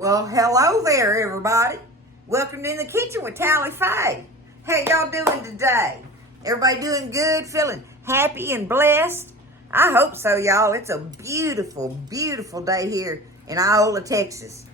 Well, hello there, everybody. Welcome in the kitchen with Tally Faye. How y'all doing today? Everybody doing good? Feeling happy and blessed? I hope so, y'all. It's a beautiful, beautiful day here in Iola, Texas.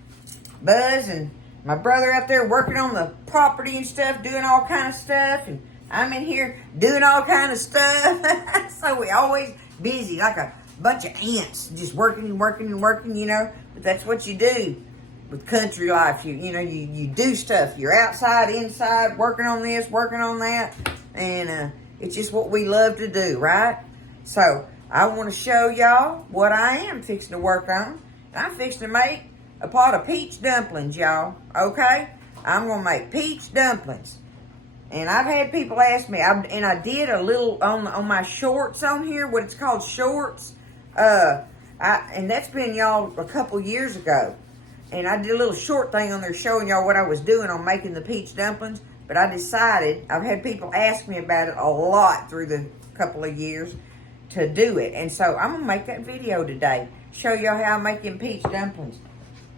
Buzz and my brother out there working on the property and stuff, doing all kind of stuff, and I'm in here doing all kind of stuff. So we always busy like a bunch of ants, just working and working and working, you know. But that's what you do with country life. You do stuff. You're outside, inside, working on this, working on that, and it's just what we love to do, right? So I want to show y'all what I am fixing to work on. I'm fixing to make a pot of peach dumplings, y'all. Okay, I'm gonna make peach dumplings, and I've had people ask me, and I did a little on my shorts on here, what it's called, shorts. And that's been, y'all, a couple years ago. And I did a little short thing on there showing y'all what I was doing on making the peach dumplings. But I decided, I've had people ask me about it a lot through the couple of years to do it. And so I'm going to make that video today. Show y'all how I'm making peach dumplings.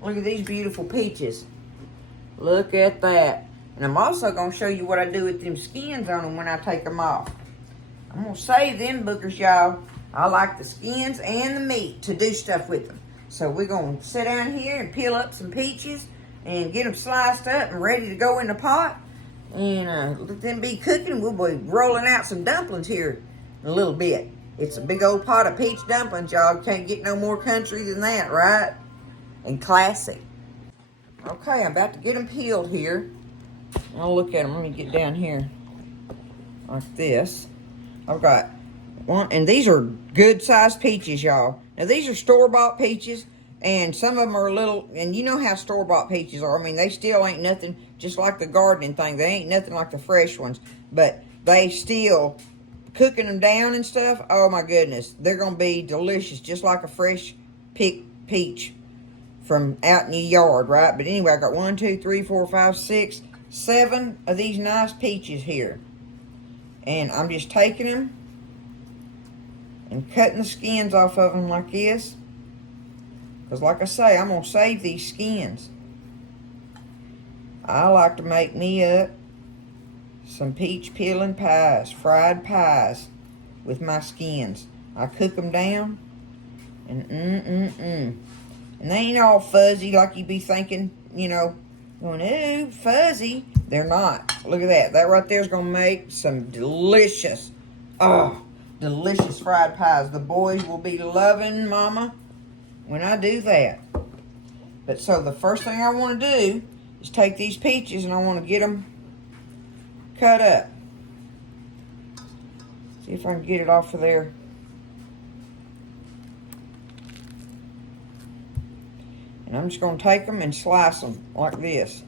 Look at these beautiful peaches. Look at that. And I'm also going to show you what I do with them skins on them when I take them off. I'm going to save them bookers, y'all. I like the skins and the meat to do stuff with them. So we're going to sit down here and peel up some peaches and get them sliced up and ready to go in the pot. And let them be cooking. We'll be rolling out some dumplings here in a little bit. It's a big old pot of peach dumplings, y'all. Can't get no more country than that, right? And classy. Okay, I'm about to get them peeled here. I'll look at them. Let me get down here like this. I've got one, and these are good sized peaches, y'all. Now these are store-bought peaches, and some of them are a little, and you know how store-bought peaches are. I mean, they still ain't nothing, just like the gardening thing. They ain't nothing like the fresh ones, but they still, cooking them down and stuff, oh my goodness, they're gonna be delicious, just like a fresh picked peach from out in your yard, right? But anyway, I got 1, 2, 3, 4, 5, 6, 7 of these nice peaches here, and I'm just taking them and cutting the skins off of them like this. Because like I say, I'm going to save these skins. I like to make me up some peach peeling pies, fried pies, with my skins. I cook them down, and And they ain't all fuzzy like you be thinking, you know, going, ooh, fuzzy. They're not. Look at that. That right there is going to make some delicious, delicious fried pies. The boys will be loving Mama when I do that. But so the first thing I want to do is take these peaches and I want to get them cut up. See if I can get it off of there. And I'm just going to take them and slice them like this.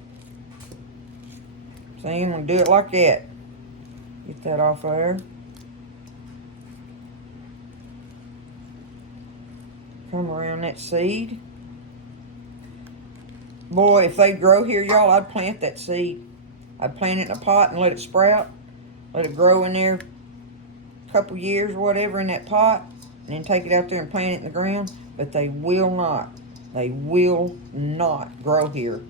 See, I'm going to do it like that. Get that off of there. Come around that seed. Boy, if they grow here, y'all, I'd plant that seed. I'd plant it in a pot and let it sprout. Let it grow in there a couple years or whatever in that pot. And then take it out there and plant it in the ground. But they will not. They will not grow here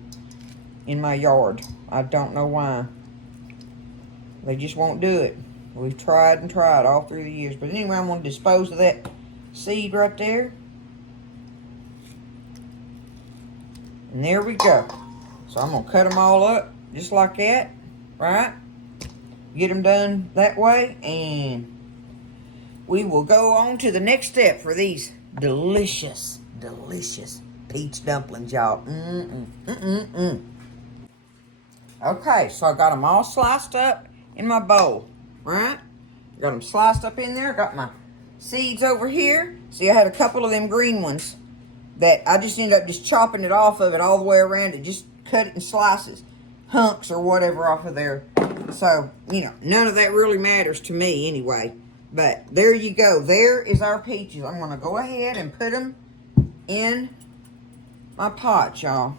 in my yard. I don't know why. They just won't do it. We've tried and tried all through the years. But anyway, I'm going to dispose of that seed right there. And there we go. So I'm going to cut them all up just like that, right? Get them done that way, and we will go on to the next step for these delicious, delicious peach dumplings, y'all. Okay, so I got them all sliced up in my bowl, right? Got them sliced up in there. Got my seeds over here. See, I had a couple of them green ones that I just ended up just chopping it off of it all the way around it. Just cut it in slices, hunks or whatever off of there. So, you know, none of that really matters to me anyway. But there you go. There is our peaches. I'm going to go ahead and put them in my pot, y'all.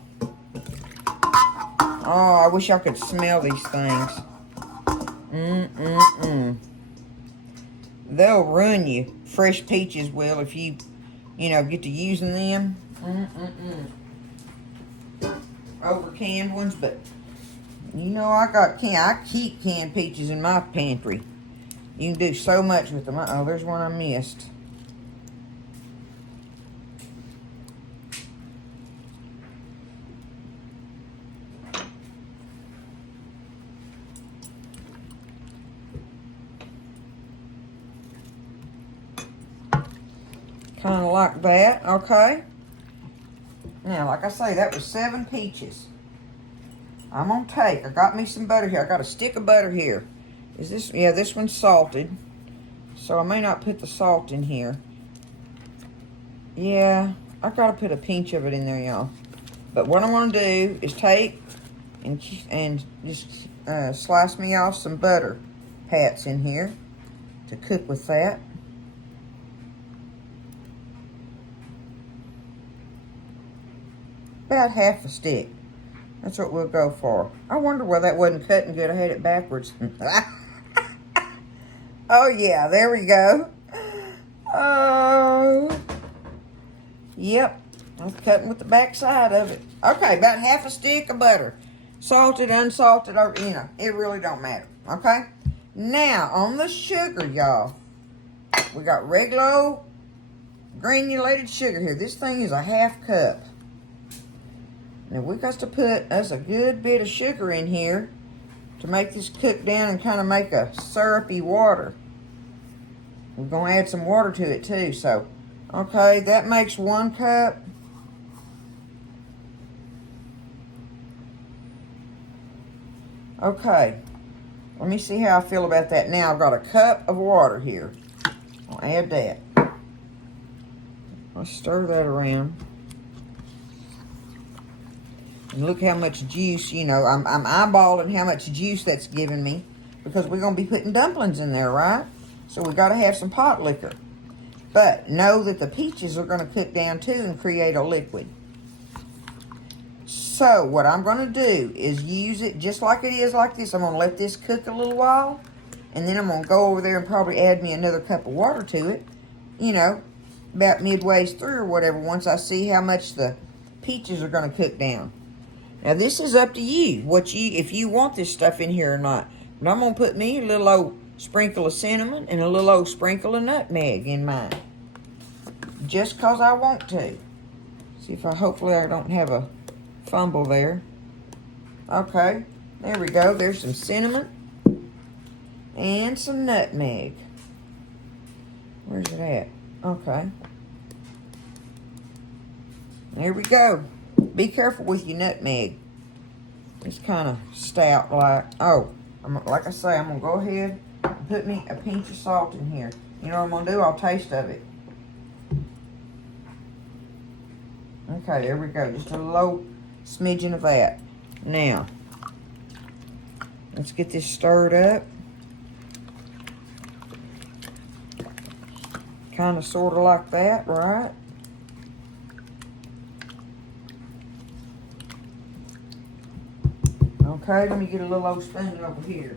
Oh, I wish y'all could smell these things. They'll ruin you. Fresh peaches will if you know, get to using them. over canned ones, but you know I keep canned peaches in my pantry. You can do so much with them. Uh-oh, there's one I missed. Kind of like that, okay? Now, like I say, that was 7 peaches. I'm gonna I got me some butter here. I got a stick of butter here. Is this, yeah, this one's salted. So I may not put the salt in here. Yeah, I gotta put a pinch of it in there, y'all. But what I'm gonna do is take and just slice me off some butter pats in here to cook with that. About half a stick. That's what we'll go for. I wonder why that wasn't cutting good. I had it backwards. Oh, yeah, there we go. Oh. Yep, I was cutting with the back side of it. Okay, about half a stick of butter. Salted, unsalted, or, you know, it really don't matter. Okay? Now, on the sugar, y'all, we got regular granulated sugar here. This thing is a half cup. Now, we got to put us a good bit of sugar in here to make this cook down and kind of make a syrupy water. We're going to add some water to it, too. So, okay, that makes 1 cup. Okay, let me see how I feel about that. Now, I've got a cup of water here. I'll add that. I'll stir that around. And look how much juice, you know, I'm eyeballing how much juice that's giving me because we're going to be putting dumplings in there, right? So we got to have some pot liquor. But know that the peaches are going to cook down too and create a liquid. So what I'm going to do is use it just like it is like this. I'm going to let this cook a little while. And then I'm going to go over there and probably add me another cup of water to it. You know, about midways through or whatever once I see how much the peaches are going to cook down. Now, this is up to you, if you want this stuff in here or not. But I'm going to put me a little old sprinkle of cinnamon and a little old sprinkle of nutmeg in mine. Just because I want to. See if hopefully I don't have a fumble there. Okay, there we go. There's some cinnamon and some nutmeg. Where's it at? Okay. There we go. Be careful with your nutmeg. It's kind of stout like. Oh, like I say, I'm going to go ahead and put me a pinch of salt in here. You know what I'm going to do? I'll taste of it. Okay, there we go. Just a low smidgen of that. Now, let's get this stirred up. Kind of, sort of like that, right? Okay, let me get a little old spoon over here.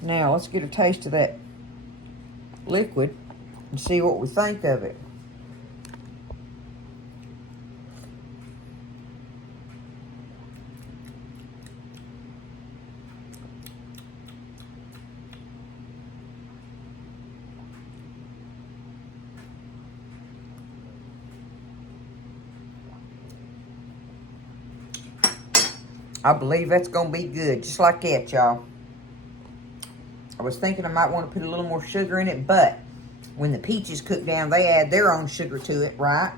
Now, let's get a taste of that liquid and see what we think of it. I believe that's going to be good, just like that, y'all. I was thinking I might want to put a little more sugar in it, but when the peaches cook down, they add their own sugar to it, right?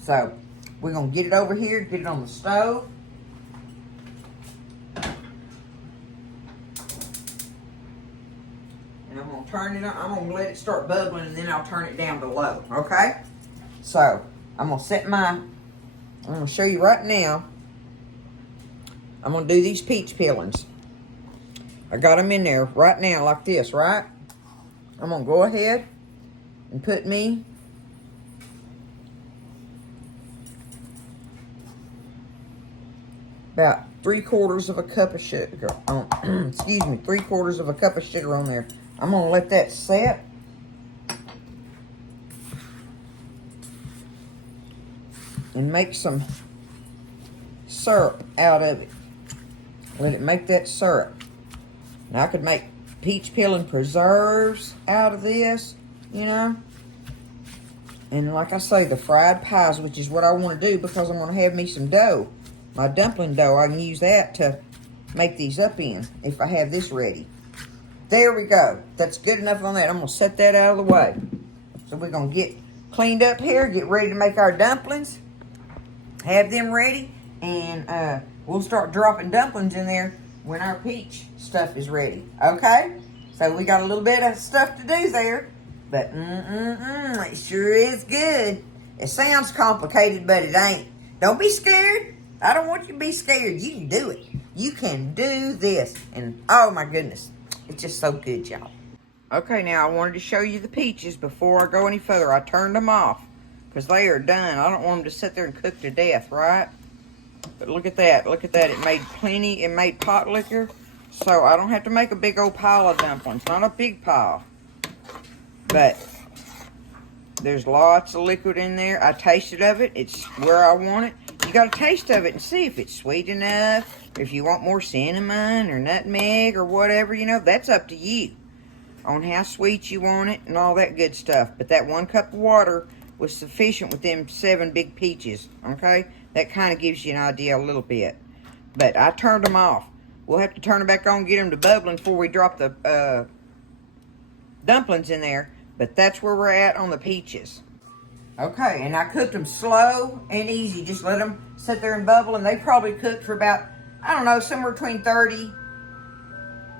So, we're going to get it over here, get it on the stove. And I'm going to turn it on. I'm going to let it start bubbling, and then I'll turn it down to low, okay? So, I'm going to show you right now. I'm going to do these peach peelings. I got them in there right now like this, right? I'm going to go ahead and put me about 3/4 of a cup of sugar. Excuse me, 3/4 of a cup of sugar on there. I'm going to let that set. and make some syrup out of it. Let it make that syrup. Now I could make peach peeling preserves out of this, you know. And like I say, the fried pies, which is what I want to do because I'm going to have me some dough. My dumpling dough, I can use that to make these up in if I have this ready. There we go. That's good enough on that. I'm going to set that out of the way. So we're going to get cleaned up here, get ready to make our dumplings. Have them ready, and we'll start dropping dumplings in there when our peach stuff is ready. Okay? So we got a little bit of stuff to do there. But it sure is good. It sounds complicated, but it ain't. Don't be scared. I don't want you to be scared. You can do it. You can do this. And oh my goodness, it's just so good, y'all. Okay, now I wanted to show you the peaches before I go any further. I turned them off because they are done. I don't want them to sit there and cook to death, right? But look at that. Look at that. It made plenty. It made pot liquor. So I don't have to make a big old pile of dumplings. Not a big pile. But there's lots of liquid in there. I tasted of it. It's where I want it. You got to taste of it and see if it's sweet enough. If you want more cinnamon or nutmeg or whatever, you know, that's up to you on how sweet you want it and all that good stuff. But that 1 cup of water was sufficient with them 7 big peaches, okay? That kind of gives you an idea a little bit. But I turned them off. We'll have to turn them back on and get them to bubbling before we drop the dumplings in there. But that's where we're at on the peaches. Okay, and I cooked them slow and easy. Just let them sit there and bubble. And they probably cooked for about, I don't know, somewhere between 30,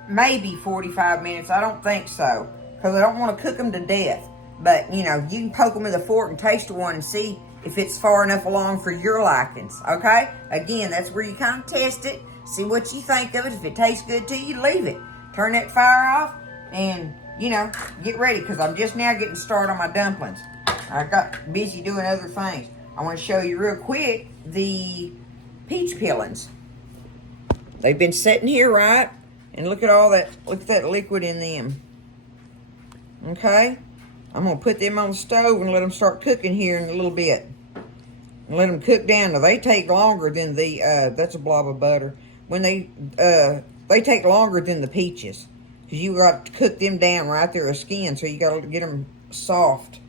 maybe 45 minutes. I don't think so, because I don't want to cook them to death. But, you know, you can poke them with a fork and taste one and see if it's far enough along for your likings, okay? Again, that's where you kind of test it, see what you think of it. If it tastes good to you, leave it. Turn that fire off and, you know, get ready, because I'm just now getting started on my dumplings. I got busy doing other things. I want to show you real quick the peach peelings. They've been sitting here, right? And look at all that, look at that liquid in them. Okay? I'm going to put them on the stove and let them start cooking here in a little bit. And let them cook down. Now, they take longer than the, that's a blob of butter. When they take longer than the peaches. Because you got to cook them down right there, a skin, so you got to get them soft.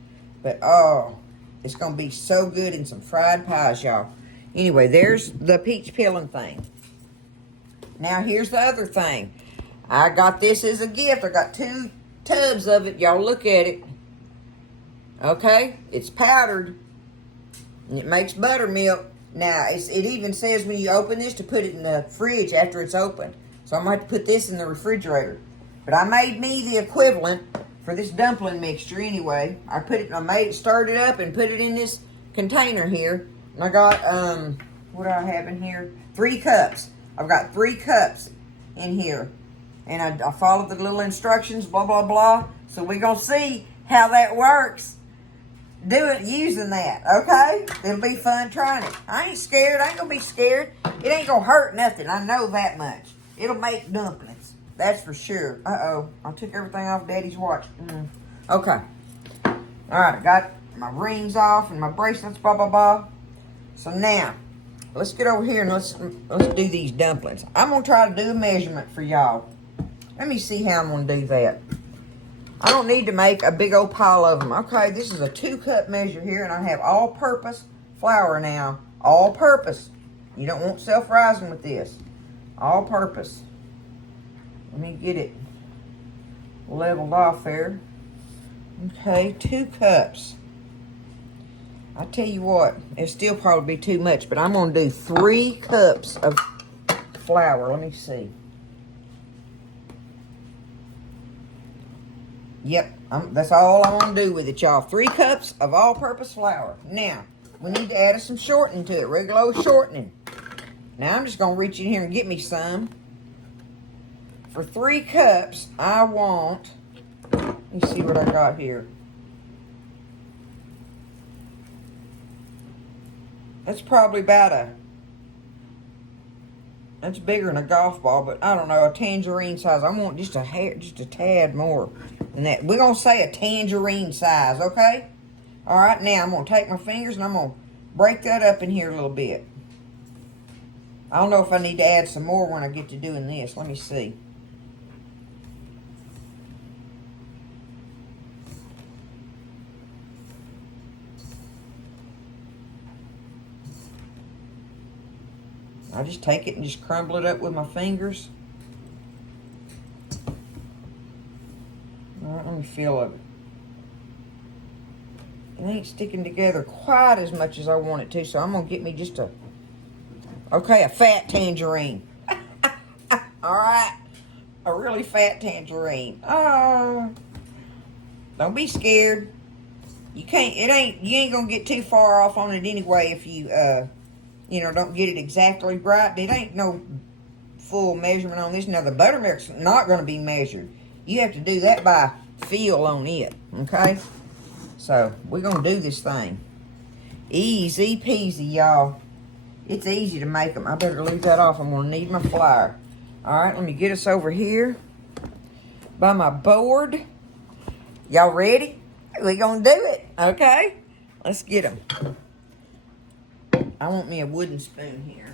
But, oh, it's going to be so good in some fried pies, y'all. Anyway, there's the peach peeling thing. Now, here's the other thing. I got this as a gift. I got 2 tubs of it. Y'all look at it. Okay? It's powdered. And it makes buttermilk. Now, it even says when you open this to put it in the fridge after it's opened. So I'm going to have to put this in the refrigerator. But I made me the equivalent for this dumpling mixture anyway. I made it, stirred it up and put it in this container here. And I got, what do I have in here? 3 cups. I've got 3 cups in here. And I followed the little instructions, blah, blah, blah. So we're going to see how that works. Using that, okay? It'll be fun trying it. I ain't scared. I ain't going to be scared. It ain't going to hurt nothing. I know that much. It'll make dumplings. That's for sure. Uh-oh. I took everything off Daddy's watch. Okay. All right. I got my rings off and my bracelets, blah, blah, blah. So now, let's get over here and let's do these dumplings. I'm going to try to do a measurement for y'all. Let me see how I'm going to do that. I don't need to make a big old pile of them. Okay, this is a 2-cup measure here, and I have all-purpose flour now. All-purpose. You don't want self-rising with this. All-purpose. Let me get it leveled off there. Okay, 2 cups. I tell you what, it'll still probably be too much, but I'm going to do 3 cups of flour. Let me see. Yep, that's all I want to do with it, y'all. 3 cups of all-purpose flour. Now, we need to add some shortening to it, regular old shortening. Now, I'm just going to reach in here and get me some. For 3 cups, I want, let me see what I got here. That's probably about that's bigger than a golf ball, but I don't know, a tangerine size. I want just a tad more than that. We're going to say a tangerine size, okay? All right, now I'm going to take my fingers and I'm going to break that up in here a little bit. I don't know if I need to add some more when I get to doing this. Let me see. I just take it and just crumble it up with my fingers. All right, let me feel it. It ain't sticking together quite as much as I want it to, so I'm gonna get me just a fat tangerine. All right, a really fat tangerine. Oh, don't be scared. You ain't gonna get too far off on it anyway if you don't get it exactly right. It ain't no full measurement on this. Now the buttermilk's not gonna be measured. You have to do that by feel on it, okay? So we're gonna do this thing. Easy peasy, y'all. It's easy to make them. I better leave that off. I'm gonna need my flour. All right, let me get us over here by my board. Y'all ready? We're gonna do it, okay? Let's get them. I want me a wooden spoon here.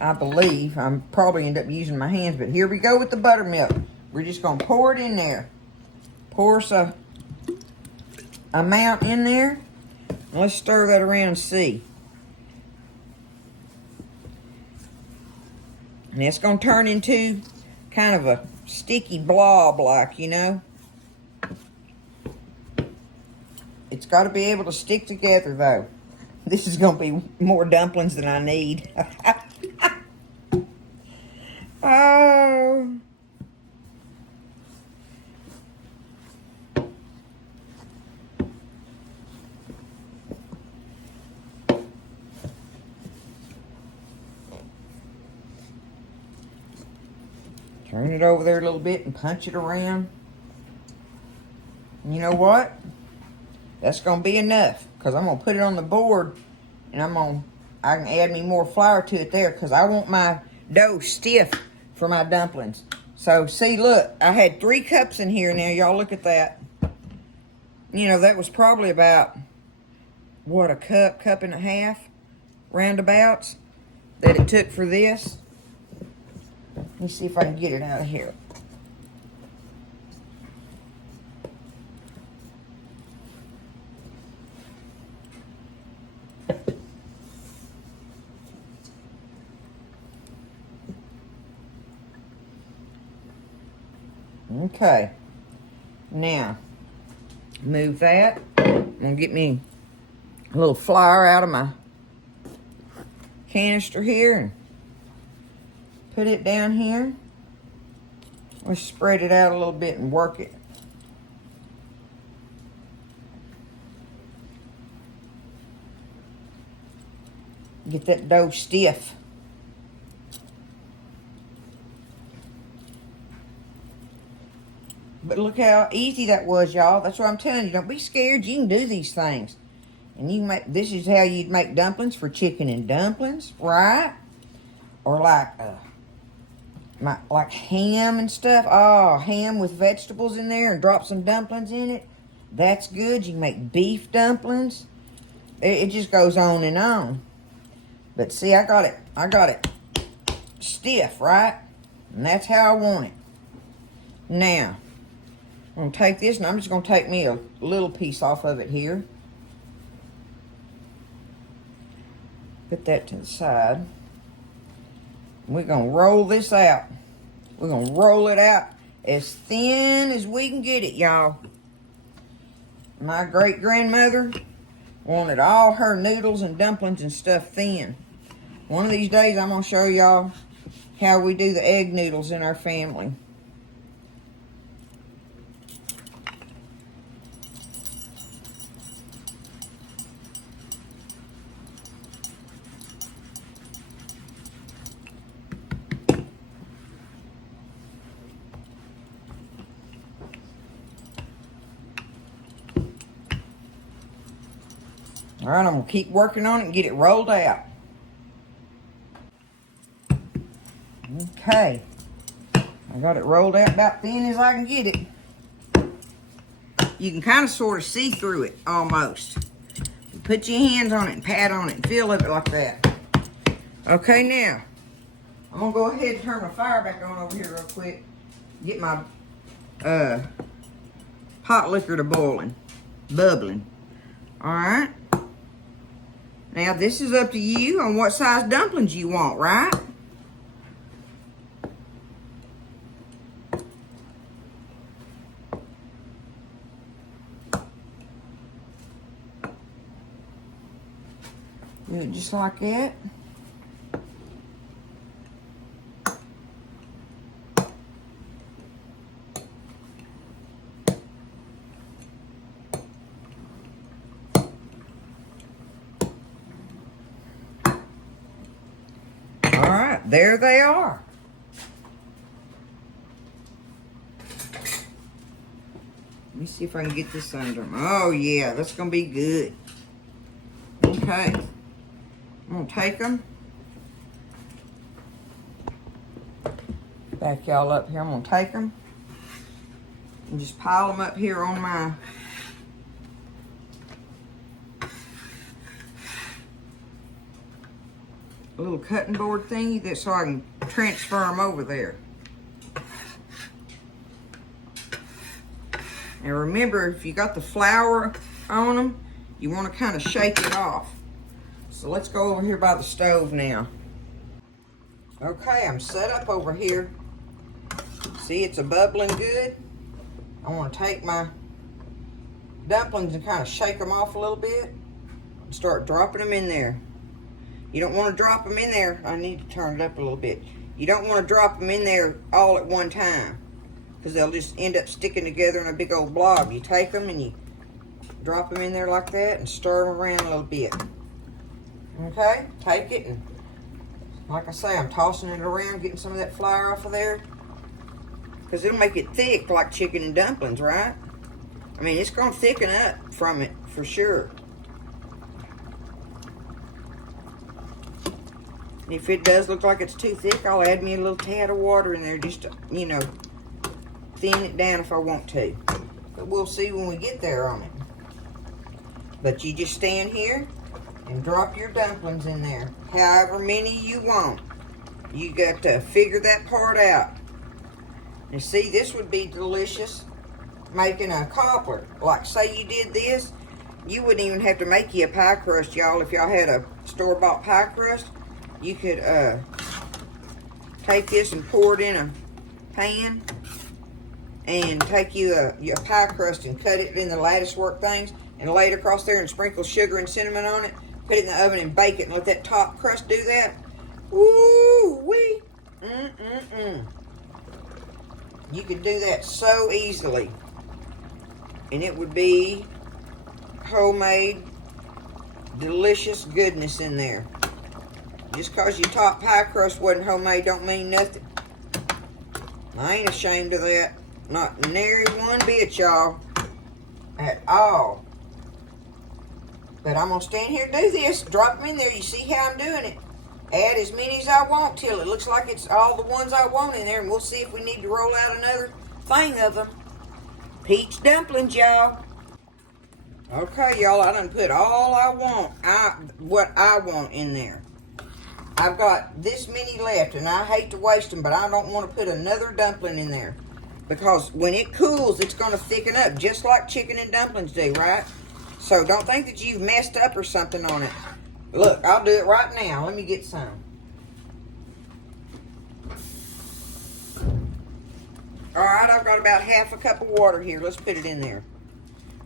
I believe I'm probably end up using my hands, but here we go with the buttermilk. We're just gonna pour it in there. Pour some amount in there. Let's stir that around and see. And it's gonna turn into kind of a sticky blob like, you know. It's got to be able to stick together though. This is gonna be more dumplings than I need. Oh. Turn it over there a little bit and punch it around. And you know what? That's going to be enough because I'm going to put it on the board and I can add me more flour to it there because I want my dough stiff for my dumplings. So see, look, I had 3 cups in here now. Y'all look at that. You know, that was probably about, what, a cup and a half roundabouts that it took for this. Let me see if I can get it out of here. Okay. Now, move that. I'm going to get me a little flour out of my canister here and put it down here. Let's spread it out a little bit and work it. Get that dough stiff. But look how easy that was, y'all. That's what I'm telling you. Don't be scared. You can do these things. And you make, this is how you'd make dumplings for chicken and dumplings, right? Or like ham and stuff. Oh, ham with vegetables in there and drop some dumplings in it. That's good. You can make beef dumplings. It just goes on and on. But see, I got it stiff, right? And that's how I want it. Now, I'm going to take this and I'm just going to take me a little piece off of it here. Put that to the side. We're going to roll this out. We're going to roll it out as thin as we can get it, y'all. My great-grandmother wanted all her noodles and dumplings and stuff thin. One of these days, I'm going to show y'all how we do the egg noodles in our family. All right, I'm going to keep working on it and get it rolled out. Okay. I got it rolled out about thin as I can get it. You can kind of sort of see through it almost. You put your hands on it and pat on it and feel it like that. Okay, now I'm gonna go ahead and turn my fire back on over here real quick. Get my pot liquor to boiling, bubbling. All right. Now this is up to you on what size dumplings you want, right? Do it just like that. All right, there they are. Let me see if I can get this under them. Oh yeah, that's gonna be good. Okay. I'm gonna take them, back y'all up here. I'm gonna take them and just pile them up here on my little cutting board thingy, that so I can transfer them over there. Now remember, if you got the flour on them, you want to kind of shake it off. So let's go over here by the stove now. Okay, I'm set up over here. See, it's a bubbling good. I want to take my dumplings and kind of shake them off a little bit and start dropping them in there. You don't want to drop them in there. I need to turn it up a little bit. You don't want to drop them in there all at one time, because they'll just end up sticking together in a big old blob. You take them and you drop them in there like that and stir them around a little bit. Okay, take it, and like I say, I'm tossing it around, getting some of that flour off of there, because it'll make it thick like chicken and dumplings, right? I mean, it's going to thicken up from it for sure. And if it does look like it's too thick, I'll add me a little tad of water in there just to, you know, thin it down if I want to. But we'll see when we get there on it. But you just stand here and drop your dumplings in there, however many you want. You got to figure that part out. And see, this would be delicious making a cobbler. Like, say you did this, you wouldn't even have to make you a pie crust, y'all. If y'all had a store-bought pie crust, you could take this and pour it in a pan and take you a pie crust and cut it in the lattice work things and lay it across there and sprinkle sugar and cinnamon on it. Put it in the oven and bake it and let that top crust do that. Woo-wee. You could do that so easily. And it would be homemade, delicious goodness in there. Just because your top pie crust wasn't homemade don't mean nothing. I ain't ashamed of that. Not nary one bit, y'all. At all. But I'm going to stand here and do this. Drop them in there. You see how I'm doing it. Add as many as I want till it looks like it's all the ones I want in there. And we'll see if we need to roll out another thing of them. Peach dumplings, y'all. Okay, y'all. I done put all I want, what I want in there. I've got this many left, and I hate to waste them, but I don't want to put another dumpling in there. Because when it cools, it's going to thicken up, just like chicken and dumplings do, right? So don't think that you've messed up or something on it. Look, I'll do it right now. Let me get some. All right, I've got about half a cup of water here. Let's put it in there.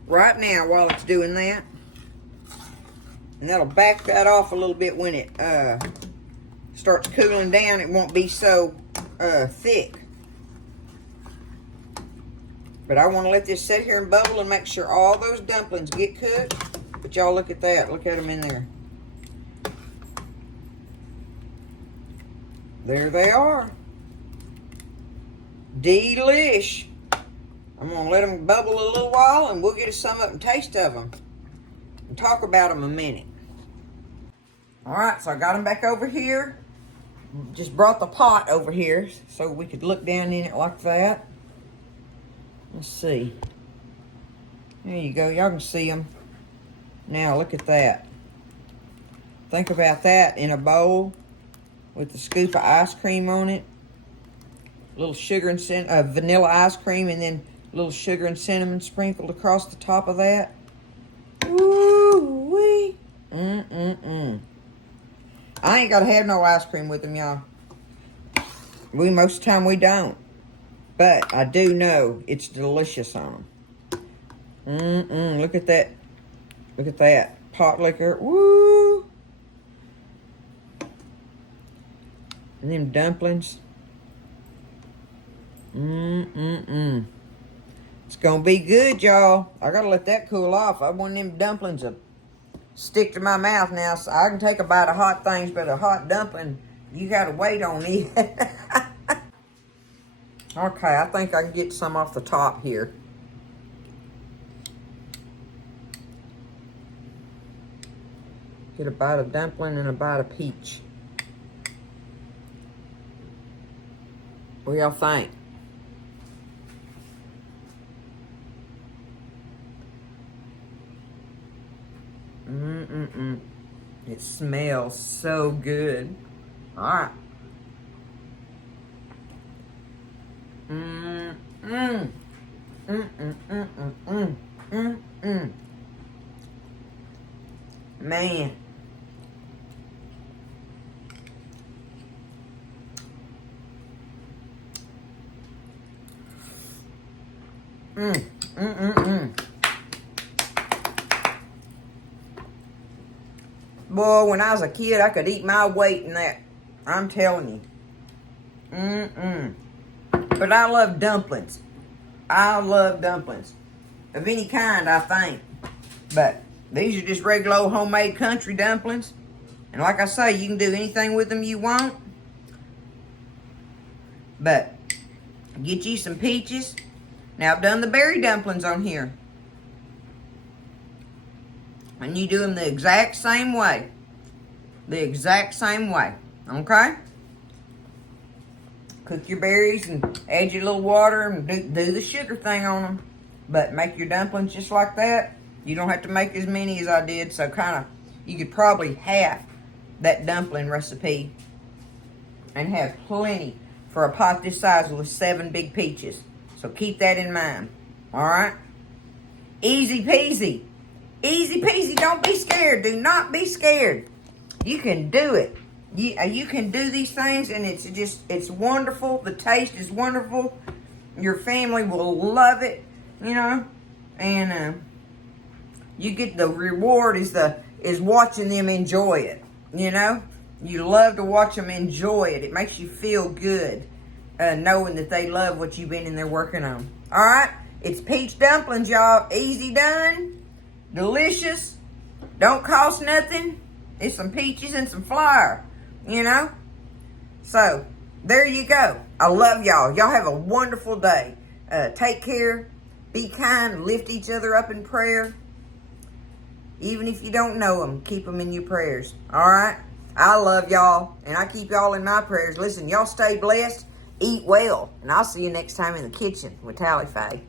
Right now, while it's doing that. And that'll back that off a little bit when it starts cooling down. It won't be so thick. But I want to let this sit here and bubble and make sure all those dumplings get cooked. But y'all look at that. Look at them in there. There they are. Delish. I'm going to let them bubble a little while and we'll get us some up and taste of them. And talk about them a minute. Alright, so I got them back over here. Just brought the pot over here so we could look down in it like that. Let's see. There you go. Y'all can see them. Now look at that. Think about that in a bowl with a scoop of ice cream on it. A little sugar and vanilla ice cream, and then a little sugar and cinnamon sprinkled across the top of that. Ooh-wee. I ain't got to have no ice cream with them, y'all. Most of the time we don't. But I do know it's delicious on them. Look at that. Look at that. Pot liquor. Woo. And them dumplings. It's gonna be good, y'all. I gotta let that cool off. I want them dumplings to stick to my mouth now. So I can take a bite of hot things, but a hot dumpling, you gotta wait on it. Okay, I think I can get some off the top here. Get a bite of dumpling and a bite of peach. What y'all think? It smells so good. All right. Man. Boy, when I was a kid, I could eat my weight in that. I'm telling you. But I love dumplings. I love dumplings. Of any kind, I think. But these are just regular old homemade country dumplings. And like I say, you can do anything with them you want. But get you some peaches. Now, I've done the berry dumplings on here. And you do them the exact same way. The exact same way. Okay? Cook your berries and add your little water and do the sugar thing on them. But make your dumplings just like that. You don't have to make as many as I did. So you could probably half that dumpling recipe. And have plenty for a pot this size with 7 big peaches. So keep that in mind. Alright? Easy peasy. Easy peasy. Don't be scared. Do not be scared. You can do it. You can do these things, and it's wonderful. The taste is wonderful. Your family will love it, you know. And you get the reward is watching them enjoy it, you know. You love to watch them enjoy it. It makes you feel good, knowing that they love what you've been in there working on. All right, it's peach dumplings, y'all. Easy done, delicious, don't cost nothing. It's some peaches and some flour, you know. So there you go. I love y'all. Y'all have a wonderful day. Take care. Be kind. Lift each other up in prayer. Even if you don't know them, keep them in your prayers. All right. I love y'all, and I keep y'all in my prayers. Listen, y'all stay blessed, eat well, and I'll see you next time in the kitchen with Tally Faye.